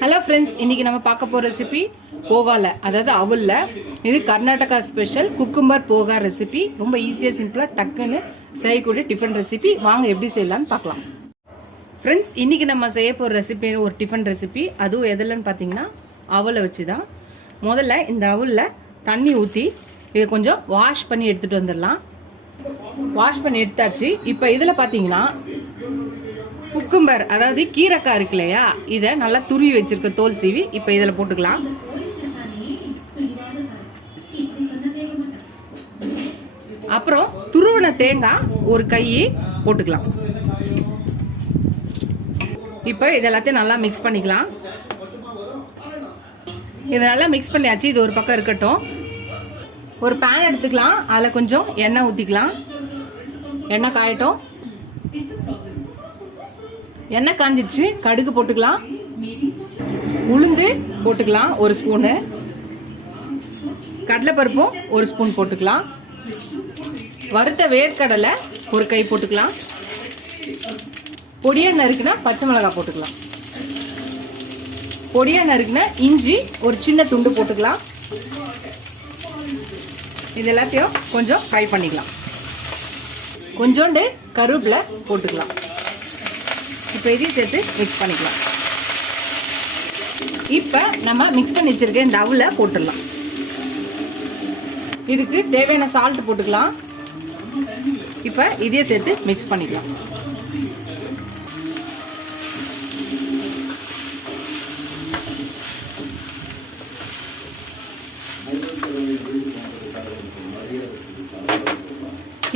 Hello friends, இன்னைக்கு நம்ம பார்க்க போகிற ரெசிபி போகால, அதாவது அவல்ல. இது கர்நாடகா ஸ்பெஷல் குக்கும்பர் போகா ரெசிபி. ரொம்ப ஈஸியாக சிம்பிளாக டக்குன்னு செய்யக்கூடிய டிஃபன் ரெசிபி. வாங்க எப்படி செய்யலான்னு பார்க்கலாம். ஃப்ரெண்ட்ஸ், இன்னைக்கு நம்ம செய்ய போகிற ரெசிபி ஒரு டிஃபன் ரெசிபி. அதுவும் எதில்னு பார்த்தீங்கன்னா அவலை வச்சு தான். முதல்ல இந்த அவலில் தண்ணி ஊற்றி இதை கொஞ்சம் வாஷ் பண்ணி எடுத்துகிட்டு வந்துடலாம். வாஷ் பண்ணி எடுத்தாச்சு. இப்போ இதில் பார்த்தீங்கன்னா குக்கும்பர், அதாவது கீரைக்காய் இருக்கு இல்லையா, இதை நல்லா துருவி வச்சிருக்க தோல் சீவி இப்போ இதில் போட்டுக்கலாம். அப்புறம் துருவின தேங்காய் ஒரு கை போட்டுக்கலாம். இப்போ இதெல்லாத்தையும் நல்லா மிக்ஸ் பண்ணிக்கலாம். இதை நல்லா மிக்ஸ் பண்ணியாச்சு. இது ஒரு பக்கம் இருக்கட்டும். ஒரு பேன் எடுத்துக்கலாம். அதில் கொஞ்சம் எண்ணெய் ஊற்றிக்கலாம். எண்ணெய் காயட்டும். எண்ணெய் காஞ்சிடுச்சு. கடுகு போட்டுக்கலாம். உளுந்து போட்டுக்கலாம் ஒரு ஸ்பூனு. கடலைப்பருப்பும் ஒரு ஸ்பூன் போட்டுக்கலாம். வறுத்த வேர்க்கடலை ஒரு கை போட்டுக்கலாம். பொடியா நறுக்குனா பச்சை மிளகாய் போட்டுக்கலாம். பொடியா நறுக்குனா இஞ்சி ஒரு சின்ன துண்டு போட்டுக்கலாம். இது எல்லாத்தையும் கொஞ்சம் ஃப்ரை பண்ணிக்கலாம். கொஞ்சோண்டு கருவேப்பிலை போட்டுக்கலாம். இப்போ இதையும் சேர்த்து மிக்ஸ் பண்ணிக்கலாம். இப்போ நம்ம மிக்ஸ் பண்ணி வச்சிருக்க இந்த அவலை போட்டுடலாம். இதுக்கு தேவையான சால்ட் போட்டுக்கலாம். இப்போ இதையும் சேர்த்து மிக்ஸ் பண்ணிக்கலாம்.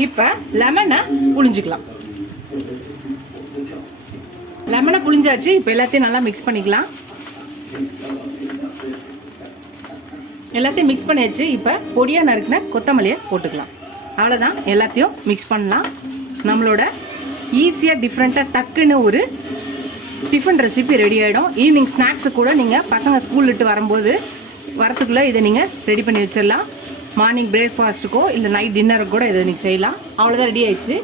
இப்போ லெமனை புழிஞ்சிக்கலாம். லெமனை புழிஞ்சாச்சு. இப்போ எல்லாத்தையும் நல்லா மிக்ஸ் பண்ணிக்கலாம். எல்லாத்தையும் மிக்ஸ் பண்ணியாச்சு. இப்போ பொடியா நறுக்குன கொத்தமல்லியை போட்டுக்கலாம். அவ்வளோதான், எல்லாத்தையும் மிக்ஸ் பண்ணலாம். நம்மளோட ஈஸியாக டிஃப்ரெண்ட்டாக டக்குன்னு ஒரு டிஃபன் ரெசிபி ரெடி ஆகிடும். ஈவினிங் ஸ்நாக்ஸு கூட நீங்கள் பசங்க ஸ்கூல் விட்டு வரும்போது வரத்துக்குள்ளே இதை நீங்கள் ரெடி பண்ணி வச்சிடலாம். மார்னிங் பிரேக்ஃபாஸ்ட்டுக்கோ இல்லை நைட் டின்னருக்கு கூட இதை நீங்கள் செய்யலாம். அவ்வளோதான், ரெடி ஆயிடுச்சு.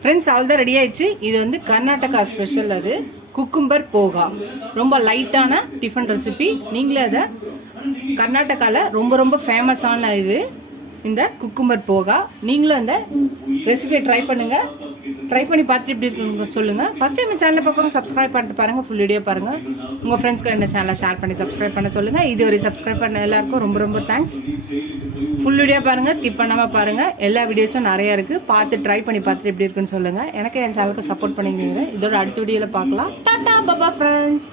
ஃப்ரெண்ட்ஸ், அவ்வளோதான் ரெடி ஆயிடுச்சு. இது வந்து கர்நாடகா ஸ்பெஷல். அது குக்கும்பர் போகா. ரொம்ப லைட்டான டிஃபன் ரெசிபி. நீங்களே அதை கர்நாடகாவில் ரொம்ப ரொம்ப ஃபேமஸான இது இந்த குக்கும்பர் போகா. நீங்களும் இந்த ரெசிபியை ட்ரை பண்ணுங்கள். ட்ரை பண்ணி பார்த்துட்டு எப்படி இருக்குன்னு சொல்லுங்கள். ஃபஸ்ட் டைம் சேனலை பார்க்குறோம், சப்ஸ்கிரைப் பண்ணிட்டு பாருங்கள். ஃபுல் வீடியோ பாருங்கள். உங்கள் ஃப்ரெண்ட்ஸ்க்கு இந்த சேனலை ஷேர் பண்ணி சப்ஸ்கிரைப் பண்ண சொல்லுங்கள். இது ஒரு சப்ஸ்கிரைப் பண்ண எல்லாருக்கும் ரொம்ப ரொம்ப தேங்க்ஸ். ஃபுல் வீடியோ பாருங்கள், ஸ்கிப் பண்ணாமல் பாருங்கள். எல்லா வீடியோஸும் நிறையா இருக்குது. பார்த்து ட்ரை பண்ணி பார்த்துட்டு எப்படி இருக்குன்னு சொல்லுங்கள். எனக்கு என் சேனலுக்கு சப்போர்ட் பண்ணிக்கிறீங்க. இதோட அடுத்த வீடியோவில் பார்க்கலாம். டாடா பாபா ஃப்ரெண்ட்ஸ்.